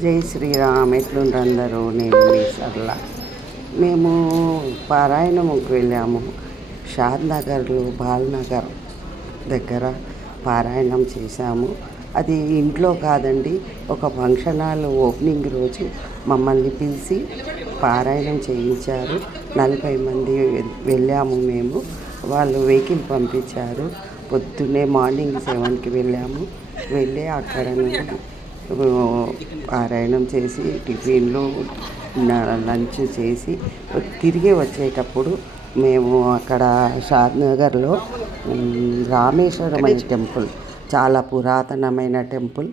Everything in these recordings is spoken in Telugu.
జై శ్రీరామ్. ఎట్లుండ్రు? నేను మీ సర్ల. మేము పారాయణముకు వెళ్ళాము. షాద్ నగర్లో బాల్నగర్ దగ్గర పారాయణం చేశాము. అది ఇంట్లో కాదండి, ఒక ఫంక్షన్ హాల్ ఓపెనింగ్ రోజు మమ్మల్ని పిలిచి పారాయణం చేయించారు. 40 మంది వెళ్ళాము మేము. వాళ్ళు వెహికల్ పంపించారు. పొద్దున్నే మార్నింగ్ 7కి వెళ్ళాము. వెళ్ళి అక్కడ నుండి పారాయణం చేసి టిఫిన్లు లంచ్ చేసి తిరిగి వచ్చేటప్పుడు మేము అక్కడ షాద్నగర్లో రామేశ్వరం అనే టెంపుల్, చాలా పురాతనమైన టెంపుల్,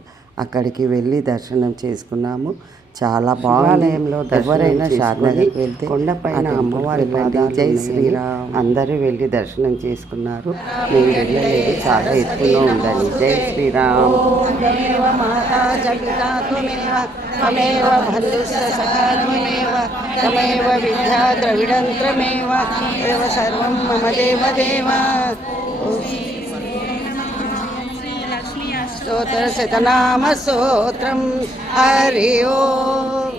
అక్కడికి వెళ్ళి దర్శనం చేసుకున్నాము. చాలా బాగాలయంలో ఎవరైనా షాద్నగర్కి వెళ్తే కొండపైన అమ్మవారి పాదాలు జై శ్రీరామ్ అందరూ వెళ్ళి దర్శనం చేసుకున్నారు. మేము వెళ్ళలేదు, చాలా ఎత్తులో ఉందని. జై శ్రీరామ్. స్తోత్ర శతనామ స్తోత్రం. హరి ఓం.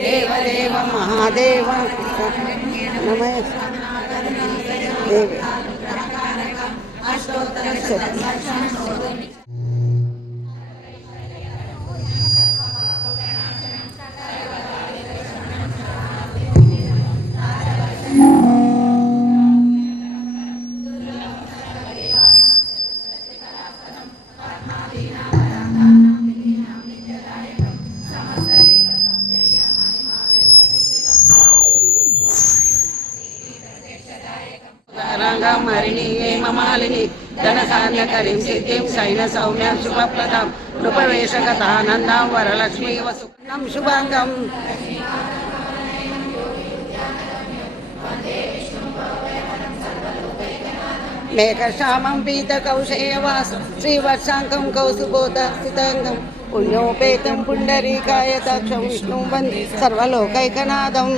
దేవదేవ మహాదేవ నమః. మరిణి హేమమాలిని ధనసాన్యకరీం సిద్ధిం శైన సౌమ్యం శుభప్రదం నృపవేశగతానందం వరలక్ష్మీ వసునం శుభంగం. మేఘశ్యామం పీతకౌశేయవాస శ్రీవర్షాంకం కౌసుబోధస్థితాంగం పుణ్యోపేతం పుండరీకాయ దక్షం విష్ణుం వందే సర్వలోకైకనాథం.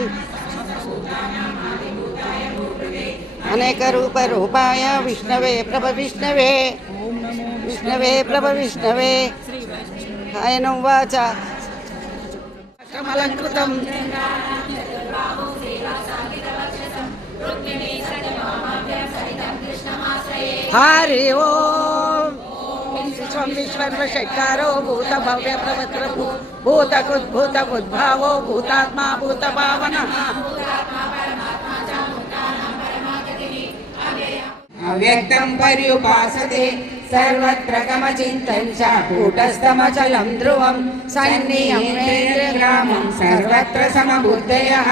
అనేక రూప రూపాయ విష్ణవే ప్రభ విష్ణవే విష్ణవే ప్రభ విష్ణవే ఆయనం వాచ అలంకృతం. హరి ఓం. విశ్వం విశ్వర్వషట్కారో భూత భవ్య ప్రవత్ర భూతకుద్భూత ఉద్భావో భూతాత్మా భూత భావన అవ్యక్తం పర్యుపాసతే సర్వత్ర గమచింతం చ కూటస్థమచలం ధ్రువం సన్నియమేంద్రగ్రామం సర్వత్ర సమబుద్ధయః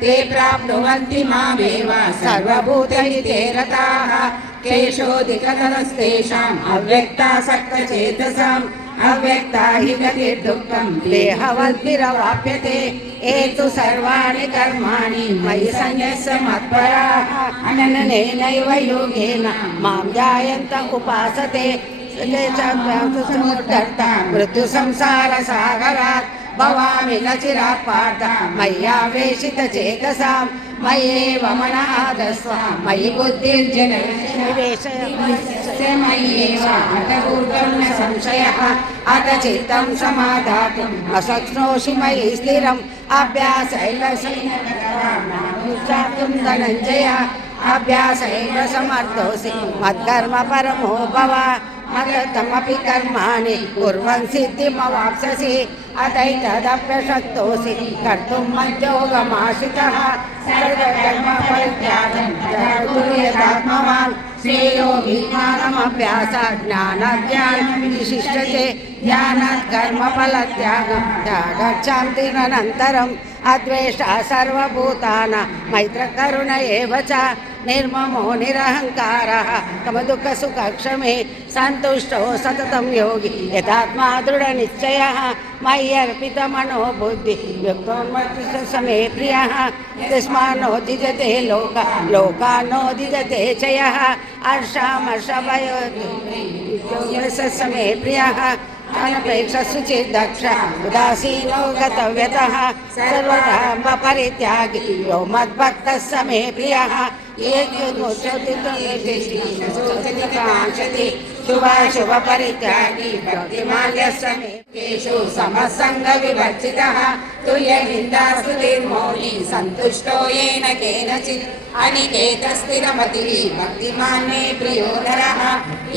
ते प्राप्नुवन्ति मामेव सर्वभूतहिते रताः क्लेशोऽधिकतरस्तेषाम् अव्यक्तासक्तचेतसाम् अव्यक्ता हि गतिर्दुःखं देहवद्भिरवाप्यते एतु सर्वाणि कर्माणि मयि सन्न्यस्य मत्पराः अनन्येनैव योगेन मां ध्यायन्त उपासते समुद्धर्ता मृत्युसंसारसागरात् भवामि न चिरात् पार्थ मय्यावेशितचेतसां मय्येव मनः आदस्व मयि बुद्धिर्निवेशय मय्येव अतः न संशयः अथ चित्तं समाधातुं न शक्नोषि मयि स्थिरम् अभ्यासेन धनञ्जय अभ्यासेन समर्थोऽसि मत्कर्म परमो भव मदतमपि कर्माणि कुर्वन् सिद्धिमवाप्स्यसि अतैतदप्यशक्तोऽसि कर्तुं मद्योगमाश्रितः सर्वकर्मपरित्यागं कुर्यादात्मवान् श्रेयो विज्ञानमभ्यासात् ज्ञानाज्ञानविशिष्यते ज्ञानात् कर्मफलत्यागं त्यागच्छन्ति अनन्तरम् अद्वेष्टा सर्वभूतानां मैत्रकरुण एव च निर्ममो निरहङ्कारः समदुःखसुखक्षमे सन्तुष्टो सततं योगी यथात्मा दृढनिश्चयः मय्यर्पितमनो बुद्धिः युक्तोन्मत्तः मे प्रियः तस्मान्नोदिजते लोकान्नोदिजते च यः हर्षामर्षभयोः मे प्रियः अनपेक्षसुचिर्दक्ष उदासीनो गतव्यतः सर्वधर्मपरित्यागी यो मद्भक्तः स मे प्रियः शुभाशुभ परित्यागी भक्तिमान् यस्य मे केषु समसंग विवर्जितः तुल्य निन्दास्तुतिर्मौनी सन्तुष्टो येन केनचित् अनिकेतस्थिरमतिः भक्तिमान् मे प्रियो नरः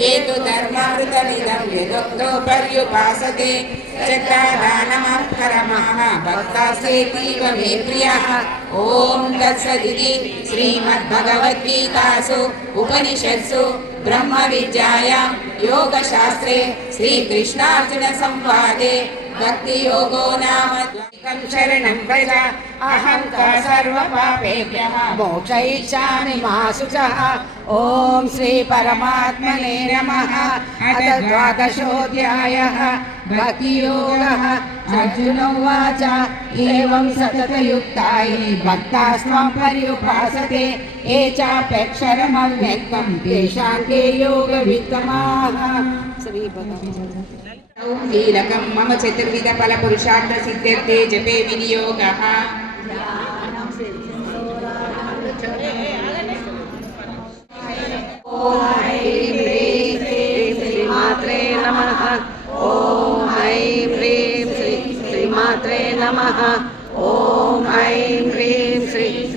ये तु धर्मामृतमिदं यदुक्तो पर्युपासते जगदानमः भक्तास्तेतीव मे प्रियः ॐ तत्सदिति श्रीमद्भगवद्गीतासु उपनिषत्सु ब्रह्मविद्यायां योगशास्त्रे श्रीकृष्णार्जुनसंवादे भक्तियोगो नाम द्वैतं शरणं व्रज अहं सर्वपापेभ्यः मोक्षयिष्यामि मा शुचः ॐ श्रीपरमात्मने नमः अथ द्वादशोऽध्यायः भक्तियोगः अर्जुन उवाच एवं सततयुक्ताय भक्तास्त्वां पर्युपासते ये चाप्यक्षरमव्यक्तं तेषां के योगवित्तमाः कीलकं मम चतुर्विध फलपुरुषार्थ सिद्ध्यर्थे जपे विनियोगः श्रीमात्रे नमः ॐ ऐं ह्रीं श्रीमात्रे नमः ॐ ऐं ह्रीं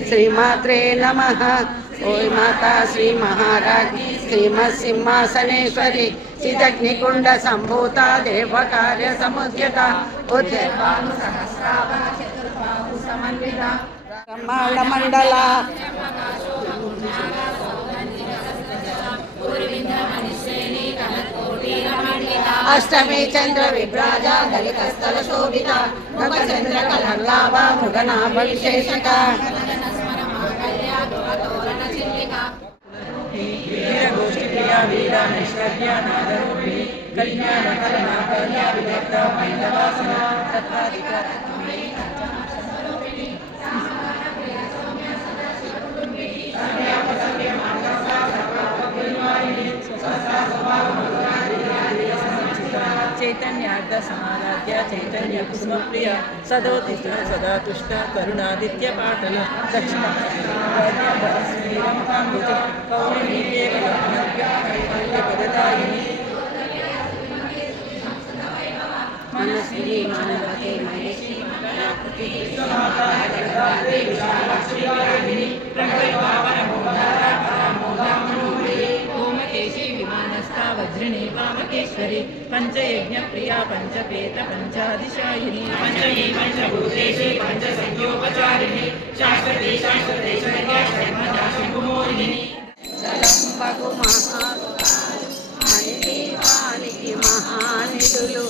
श्रीमात्रे नमः ओय माता श्री महाराज श्रीमत्सिंहासनेश्वरी चिदग्निकुंड संभूता देवकार्य समुद्यता उद्यतानुसहस्राभा चतुर्बाहु समन्विता ब्रह्मांड मंडला अष्टमी चंद्र विभ्राजा दलितस्थल शोभिता नवचंद्र कलहल्लाभा मृगनाभ विशेषका वीरगोष्ठी प्रिया वीरा नैश्वर्या नादरूपी कल्याण कलना कल्या विदग्धा मैलवासना तत्वाधिका चैतन्यार्ध समाराध्य चैतन्य कुसुमप्रिया सदोतिष्ठ सदा तुष्ट करुणादित्य पाटल दक्षिण मनस्वी मानवते महेशी ओमकेशी विमानस्था वज्रिणी वामकेश्वरी पंचयज्ञ प्रिया पंचपेत पंचादिशायिनी पंचमी पंचभूतेषु पंचसंख्योपचारिणी शाश्वती शाश्वतेश्वर्या शर्मदा शंभुमोहिनी మహానిధులు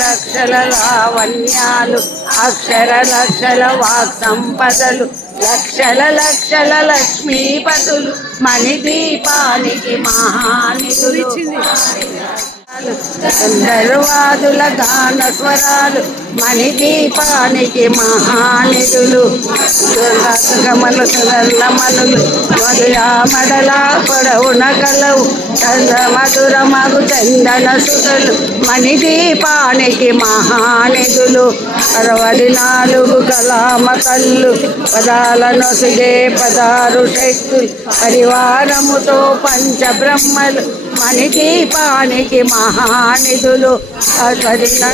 లక్షల లావణ్యాలు అక్షర లక్షల వాక్ సంపదలు లక్షల లక్షల లక్ష్మీపతులు మణిదీపానికి మహానిధులు గంధర్వాదుల గాన స్వరాలు మణిదీపానికి మహానిధులు గమలు సుగంధమనులు మధురామడల పొడవున కలవు చంద మధుర మగు చందన సుధులు మణిదీపానికి మహానిధులు 64 కలామ కళ్ళు పదాల నొసిగే 16 శక్తులు పరివారముతో పంచబ్రహ్మలు మణిదీపానికి మహానిధులు 14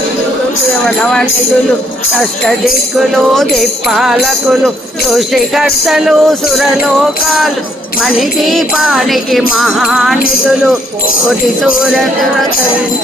నవనిధులు అష్టదిక్కులు దిక్పాలకులు సృష్టికర్తలు సురలోకాలు మణిదీపానికి మహానిధులు కోటి సూర్యకాంతులు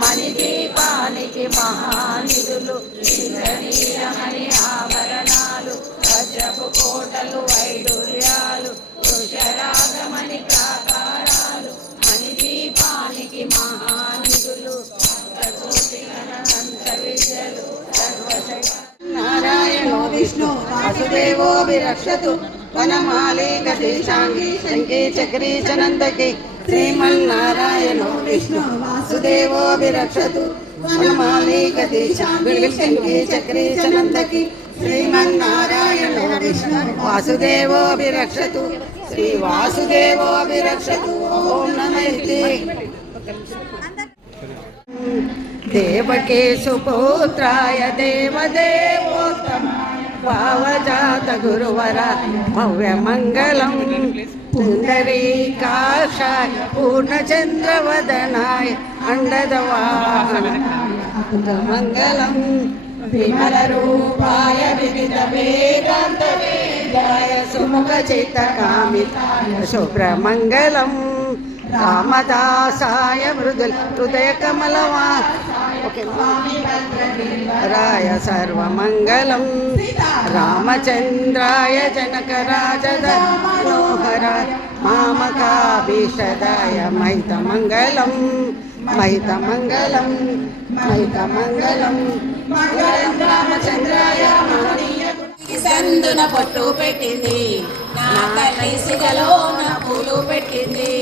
మణిదీపానికి మహానిధులు ఇంద్రనీయమణి ఆభరణాలు వజ్రపు కోటలు వైడూర్యాలు ఋషరాగమణి ప్రాకారాలు మణిదీపానికి మహానిధులు అనంత విద్యలు సర్వశక్తి నారాయణో విష్ణు వాసుదేవో విరక్షతు వనమాలే గతేశాంగి శంకే చక్రే చనందకే శ్రీమన్నారాయణో విష్ణు వాసుదేవో విరక్షతు వనమాలే గతేశాంగి శంకే చక్రే చనందకే శ్రీమన్నారాయణ నారాయణో విష్ణు వాసుదేవోభిరక్షతు శ్రీవాసుదేవోభిరక్షతు ఓం నమైతే దేవకే సుపుత్రాయ దేవదేవోత్తమ భావజాత గురువర భవ్యమంగళం పుండరీకాక్షాయ పూర్ణచంద్రవదనాయ అండదవాహన మంగళం విమల రూపాయ వివిధ వేదాంత వేదాయ సుముఖ చిత్తకామితాయ శుభ్రమంగళం రామదాసాయ మృదుల హృదయ కమలవా రాయ సర్వమంగళం రామచంద్రాయ జనకరాజద మనోహర మామకాభీషదాయ మహితమంగళం మహితమంగళం మహితమంగళం మంగళం రామచంద్రాయ మహనీయ సందున పొట్టు పెట్టింది నా తల్లి సిగలో నా పూలు పెట్టింది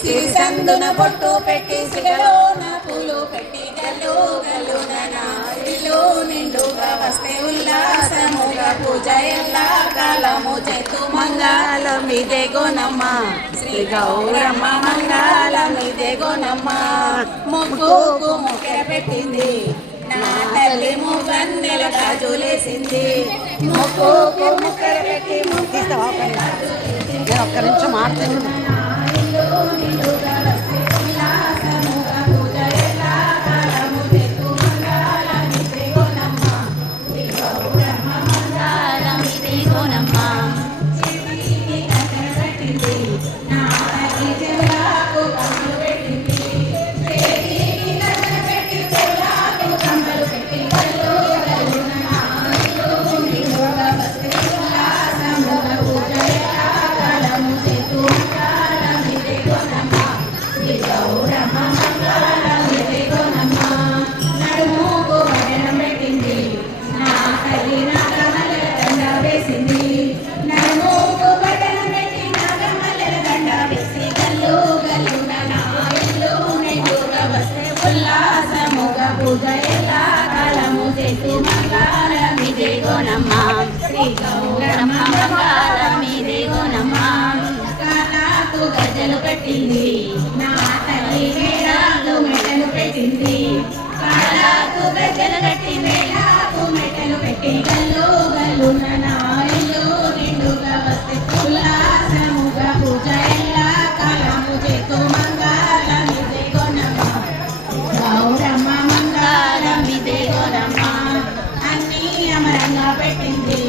సిరి సందున పొట్టు పెట్టి సిగలో నా పూలు పెట్టి గల్లు గల్లు నాయిలు నిండుగా వస్తే ఉల్లాసముగా పూజ ఎల్లా కాలము చేతు మంగళమిదే గోనమ్మ శ్రీ గౌరమ్మ మంగళమిదే గోనమ్మ ముగ్గుకు ముఖ్య పెట్టింది నా తల్లి ముగన్నెల గాజులేసింది ముక్కుకు ముక్కర పెట్టి తీస్తావా ఒక్క నిమిషం మాట్లాడుతుంది శ్రీ గౌరమ్మ మంగళమిదే గోనమ్మ కాలాకు గజలు పెట్టింది నా తల్లి వేళాకు మెడలు పెట్టింది కాలాకు గజలు కట్టింది నాకు మెడలు పెట్టి గల్లు గల్లు నాయిలు నిండుగా వస్తే ఉల్లాసముగా పూజ ఎల్లా కాలము చేతు మంగళమిదే గోనమ్మ గౌరమ్మ మంగళమిదే గోనమ్మ అన్నీ అమరంగా పెట్టింది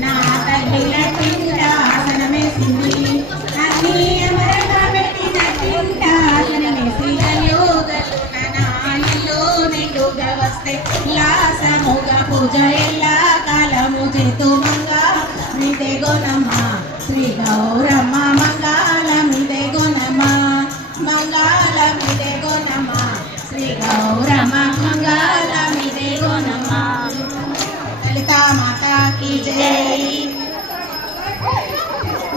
నా తల్లి లక్ష్మింట ఆసనమేసింది అన్నీ అమరంగా పెట్టిన చింట ఆసనమేసి గల్లు గల్లు నాయిలు నిండుగా వస్తే ఉల్లాసముగా పూజ ఎల్లా కాలము చేతు మంగళమిదే గోనమ్మ శ్రీ గౌరమ్మ మంగళమిదే గోనమ్మ మంగళమిదే గోనమ్మ శ్రీ గౌరమ్మ మంగళమిదే గోనమ్మ లలితా మాతా की जय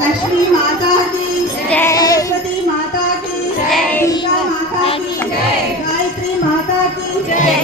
लक्ष्मी माता की जय सरस्वती माता की जय दुर्गा माता की जय गायत्री माता की जय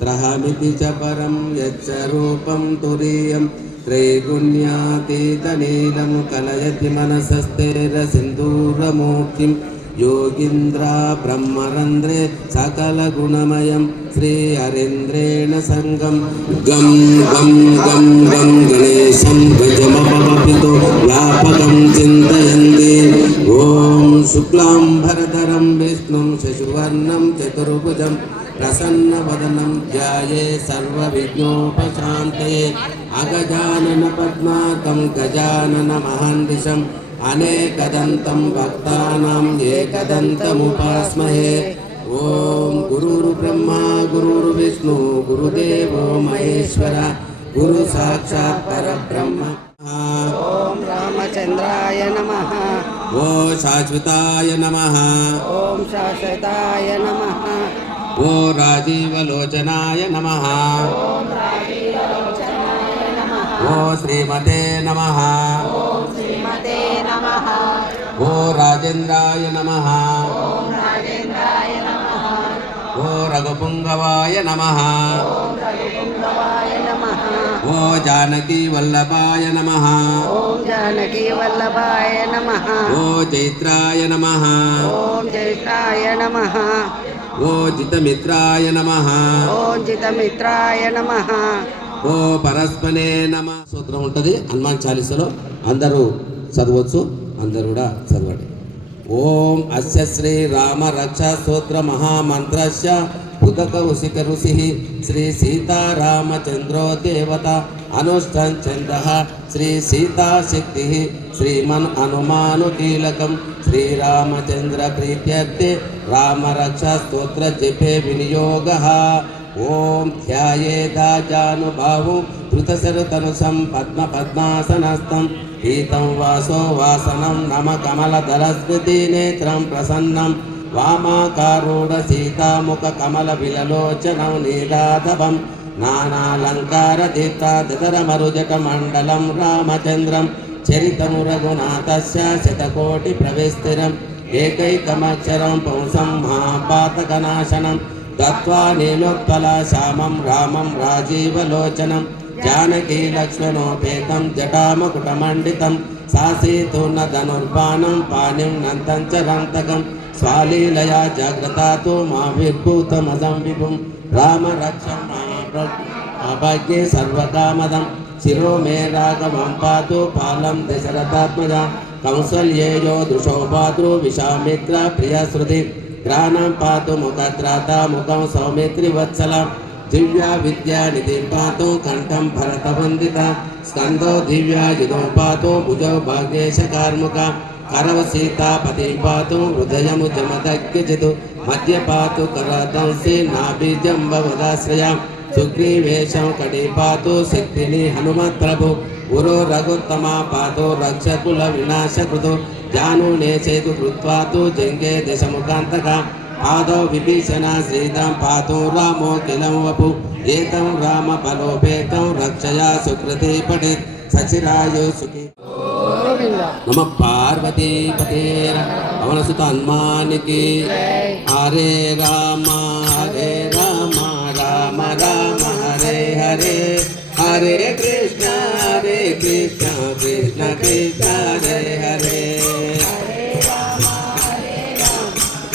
त्रहमिति च परं यच्च रूपं तुरीयं त्रैगुण्यातीतनीलं कलयति मनसस्तेरसिन्दूरमूर्तिं योगीन्द्रा ब्रह्मरन्ध्रे सकलगुणमयं श्रीहरेन्द्रेण सङ्गं गं गं गं गं गणेशं गजमपवपितो व्यापकं चिन्तयन्ति ॐ शुक्लाम्बरधरं विष्णुं शशिवर्णं चतुर्भुजं प्रसन्नवदनं ध्याये सर्वविघ्नोपशान्तये अगजाननपद्माकं गजाननमहान्दिशम् अनेकदन्तं भक्तानाम् एकदन्तमुपास्महे ॐ गुरुर्ब्रह्मा गुरुर्विष्णु गुरुदेवो महेश्वर గురు సాక్షాత్ పరబ్రహ్మ. ఓం రామచంద్రాయ నమః. ఓ శాశ్వతాయ నమః. ఓం శాశ్వతాయ నమః. ఓ రాజీవలోచనాయ నమః. ఓ శ్రీమతే నమః. శ్రీమతే నమః. ఓ రాజేంద్రాయ నమః. రాజేంద్రాయ నమః. ఓ రఘుపుంగవాయ నమః. రఘుపుంగవాయ నమః. ఓ జానకీ వల్లభాయ నమః. ఓం జానకీ వల్లభాయ నమః. ఓ చైత్రాయ నమః. ఓం జ్యేష్ఠాయ నమః. ఓ జితమిత్రాయ నమః. ఓం జితమిత్రాయ నమః. ఓ పరస్పనే నమ సూత్రం ఉంటుంది హనుమాన్ చాలీసలో. అందరూ చదవచ్చు, అందరూ కూడా చదవండి. ఓం అస్య శ్రీ రామ రక్ష స్తోత్ర మహామంత్రస్య ఉదక ఋషిక ఋషి శ్రీ సీతారామచంద్రో దేవత అనుష్టం చంద్ర శ్రీ సీతాశక్తి శ్రీమన్ హనుమాను కీలకం శ్రీరామచంద్ర ప్రీత్యర్థే రామరక్ష స్తోత్ర జపే వినియోగ. ఓం ధ్యాయేదాజానుబాహు ధృతశరతనుసం పద్మపద్మాసనస్థం పీతం వాసో వాసనం నమ కమలదళస్మృతి నేత్రం ప్రసన్నం వామాకారూఢ సీతాముఖ కమల విలలోచనం నీలాధవం నానాలంకార దీప్తాదరమరుజట మండలం రామచంద్రం చరితము రఘునాథస్య శతకోటి ప్రవిస్తరం ఏకైకమక్షరం పుంసం మహాపాతకనాశనం దత్వా నీలోత్పల శ్యామం రామం రాజీవలోచనం జానకీ లక్ష్మణోపేతం జటామకుటమండితం సాసీతూర్ణ ధనుర్బాణం పాణిం నంతం చరంతకం స్వాలీలయా జాగ్రత్తతో మా విర్భూతమదం విభుం రామ రక్షం భాగ్యే సర్వకామదం శిరో మే రాఘవం పాతు పాలం దశరథాత్మజ కౌసల్యేయో దృశో పాతృ విశామిత్ర ప్రియశ్రుతి గ్రాణం పాతు ముఖత్రాత ముఖం సౌమిత్రి వత్సల దివ్యా విద్యా నిధిం పాతు కంఠం భరతవందిత స్కందో దివ్యాయుధం పాతు భుజౌ భాగ్యేశ కార్ముక కరవ సీతాపతి పాతు హృదయము జమదగ్యజితు మధ్య పాతు కరదంసి నాభిజంబవదాశ్రయ సుగ్రీవేశం కటి పాతు శక్తిని హనుమత్ ప్రభు గురు రఘుత్తమ పాతు రక్షకుల వినాశకృతు జానునే సేతు కృత్వాతు జంగే దశముఖాంతక పాదౌ విభీషణ శ్రీతం పాతు రామో కిలం వపు ఏతం రామ బలోపేతం రక్షయా సుకృతి పఠిత్ సచిరాయు సుఖి. నమ పార్వతీపతే పవనసుత హనుమానికి. హరే రామ రామ రామ హరే హరే హరే కృష్ణ కృష్ణ కృష్ణ హరే హరే.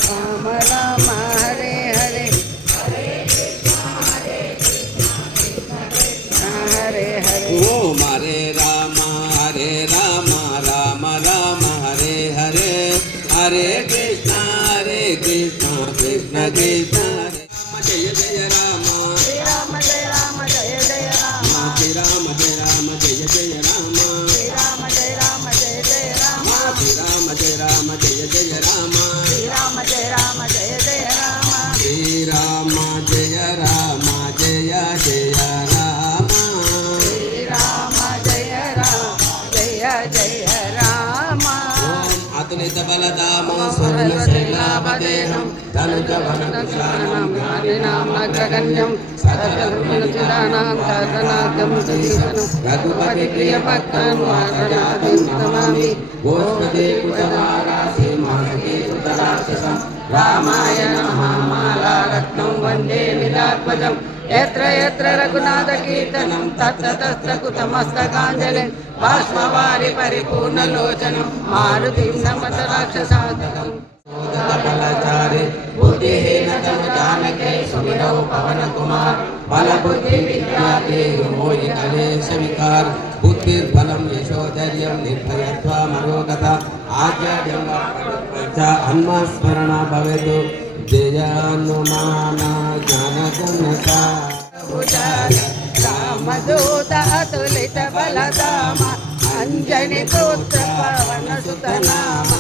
రామ రామ హరే హరే హరే హరే. ఓం హరే రామ రామ రామ హరే హరే హరే కృష్ణ కృష్ణ కృష్ణ కృష్ణ హరే. జయ జయ రామ శ్రీరామ జయ రామ జయ జయ రామ. శ్రీరామ జయ రామ జయ జయ రామ. శ్రీరామ జయ రామ జయ జయ రామ. శ్రీరామ జయ రామ జయ జయ రామ. శ్రీరామ జయ రామ జయ జయ రామ. శ్రీరామ జయ రామ జయ జయ రామ. శ్రీరామ జయ రామ జయ జయ రామ. ఓం అతులిత బలదామ స్వర్ణ శైలాపదేహం తనుజ వనకుశానం జ్ఞానినాం అగ్రగణ్యం సకలగుణచిదానాం సర్వనాథం సతీశనం రఘుపతి ప్రియ భక్తాన్ వారణాసిం నమామి. గోష్పదే కుటవారాసి మాసకే సుతరాక్షసం రామాయ నమః మాలారత్నం వందే నిలాత్మజం ఎత్ర ఎత్ర రఘునాథ కీర్తనం తత్ర తత్ర కుతమస్తకాంజలిం బాష్పవారి పరిపూర్ణలోచనం మారుతిం నమత రాక్షసాంతకం. ఫలచారి బుద్ధిహీన తను జానకే సుమిరౌ పవన కుమార్ బల బుద్ధి విద్యా దేహి మోయి గణేశ వికార్ బుద్ధిర్బలం యశోధర్యం నిర్భయత్వమరోగత ఆచార్యం హనుమస్మరణ భవేతు. జయానుమాన జ్ఞానగుణత రామదూత అతులిత బలధామ అంజని పుత్ర పవన సుత నామ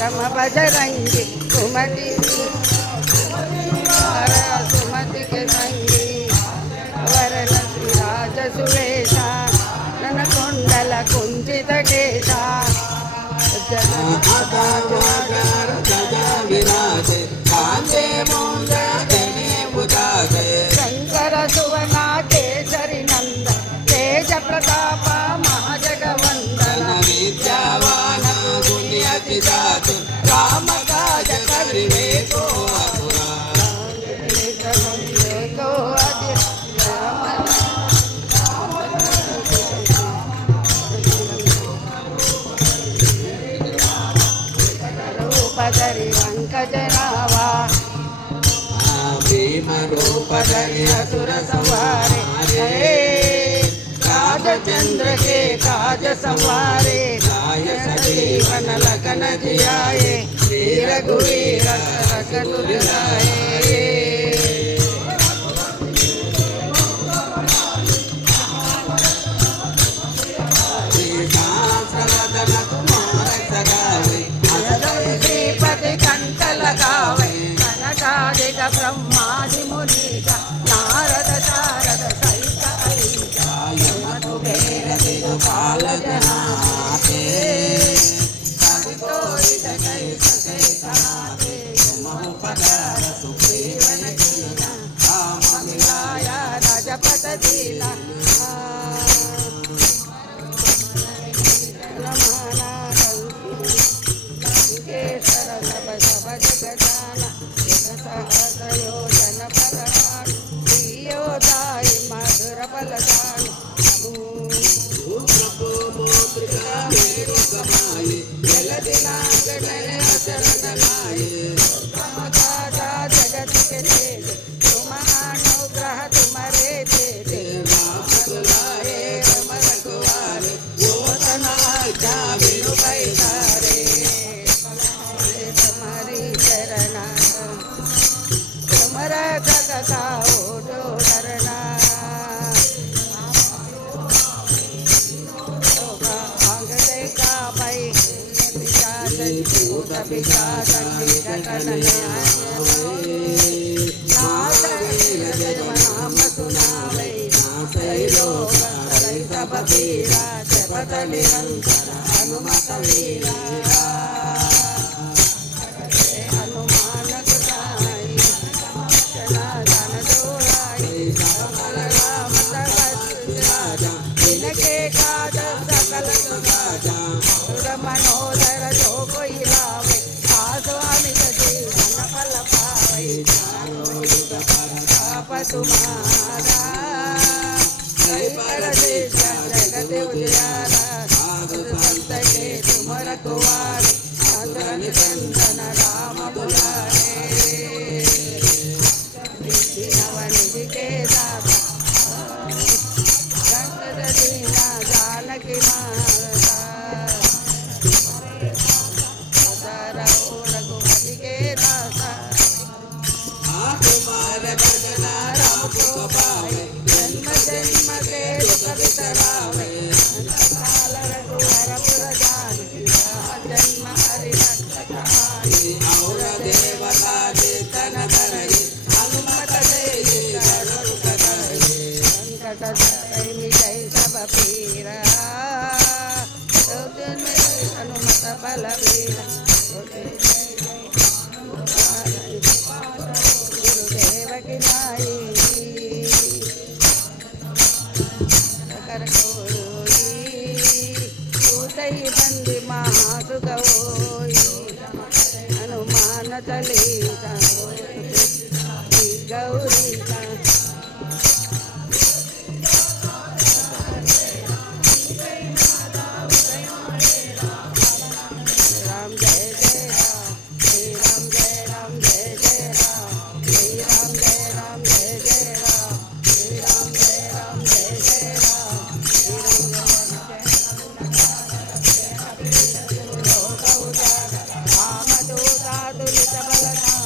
రమ బజరంగి సుమతి సుమతికి సంగి वेंकटेशा अथर्वकार गजा विराजे कांचे मोंदने बुधाजे शंकर सुवना केसरी नंद तेज प्रताप महाजगवंदन विद्यावान गुण्यति दातु राम काज करिवे को अधुरा रूपधरि पंकजनावा भीम रूप धरि असुर संहारे राजचंद्र के काज संवारे गाय जीवन लगन जियाए वीर रघुवीर रघु विराए श्रीपति कंठ लगावे कनकादिक ब्रह्मादि मुनीका नारद शारद सहित अहिका कुबेर दिगपाल जनाते कवि कोई जगै सके कहाते मोहपदार सुग्रीवन कीना राम मिलाया राजपद दीना रमाना केसर सब सब जगजाना सहस्रयोजन बलवान प्रियोदाय मधुर बलदान जगत के तेज तुम अनुग्रह तुम्हारे तेज रम रघुवारे विनु पैसारे तुम्हारी चरणा तुम्हारा जगता ओढ़ो डरना अंग देखा भाई भूत पिशाच नाम सुनावे लोग सब पीरा जपत निरंतर हनुमत वीरा हनुमान गुसाई जनार्दन जोड़ाई कमल राम राजा इनके काज सकल सुराजा सुर मनोदर जो कोई लावे आस्वामी जीवन फल पावे आप तुम्हारा परदेश जगत उजियारा संत के तुम रखवारे चंदन चंदन राम बुलारे निधि के दाता संत दीना जानकी माता रघुपति के दाता तुम्हारे भजना राम को पावे जन्म जन्म के दुख बिसरावे काल रघुवर पुर जान जन्म हरि भक्त और देवता देतन धरई हनुमत देहि गरुड़ धरई संकट मिटै सब पीरा हनुमत बलवीरा गुरुदेव की नाई कर कोई बंदी महासुख होई हनुमान चालीसा गौरी का राम जय जय राम श्री राम जय राम जय जय राम श्री राम जय राम जय जय राम श्री राम जय राम जय जय राम श्री राम जय राम राम दूता दुलित बलना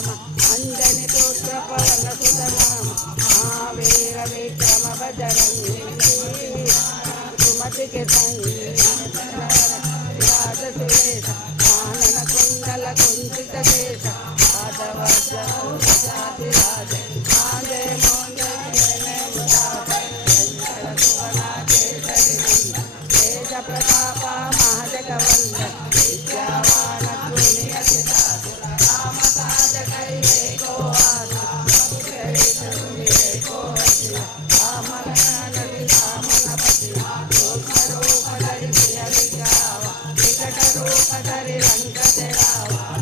వికట రూప ధరి రంగ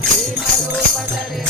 భీమ రూప ధరి